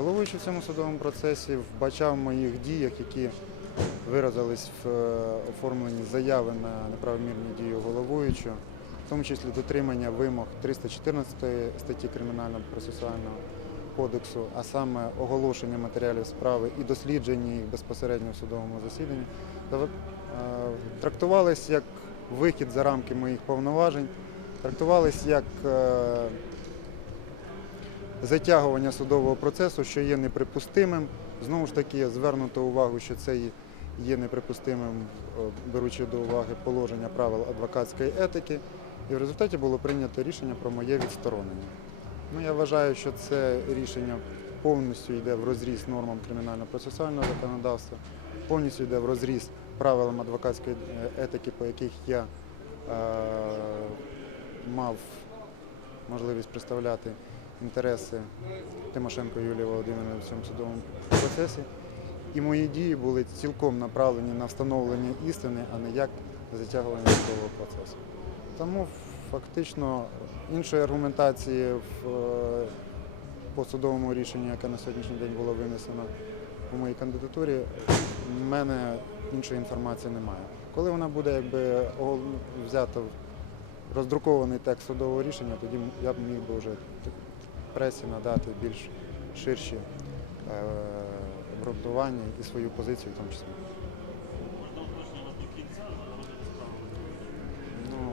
Головуючий в цьому судовому процесі вбачав моїх діях, які виразились в е, оформленні заяви на неправомірні дії головуючого, в тому числі дотримання вимог 314 статті Кримінального процесуального кодексу, а саме оголошення матеріалів справи і дослідження їх безпосередньо в судовому засіданні, е, трактувались як вихід за рамки моїх повноважень, трактувались як е, затягування судового процесу, що є неприпустимим. Знову ж таки, звернуто увагу, що це є- неприпустимим, е, беручи до уваги положення правил адвокатської етики. І в результаті було прийнято рішення про моє відсторонення. Ну, я вважаю, що це рішення повністю йде в розріз нормам кримінально-процесуального законодавства, повністю йде в розріз правилам адвокатської е, етики, по яких я е, мав можливість представляти інтереси Тимошенко Юлії Володимирівни в цьому судовому процесі. І мої дії були цілком направлені на встановлення істини, а не як затягування судового процесу. Тому фактично іншої аргументації в, е, по судовому рішенню, яке на сьогоднішній день було винесено у моїй кандидатурі, в мене іншої інформації немає. Коли вона буде якби взята роздрукований текст судового рішення, тоді я б міг би вже пресі надати більш ширші е, обґрунтування і свою позицію в тому числі. Ну,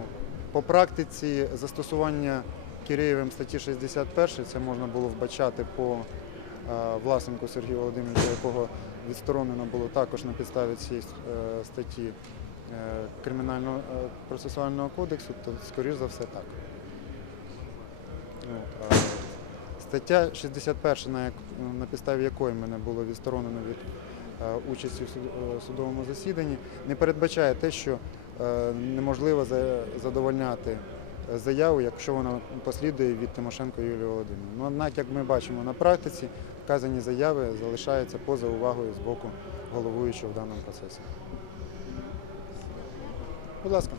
по практиці застосування Киреєвим статті 61 це можна було вбачати по е, власенку Сергію Володимировичу, якого відсторонено було також на підставі цієї е, статті Кримінального процесуального кодексу, то скоріш за все так. Стаття 61, на, як- на підставі якої мене було відсторонено від е, участі в е, судовому засіданні, не передбачає те, що е, неможливо за- задовольняти заяву, якщо вона послідує від Тимошенко Юлії Володимирівни. Ну, однак, як ми бачимо на практиці, вказані заяви залишаються поза увагою з боку головуючого в даному процесі. Будь ласка.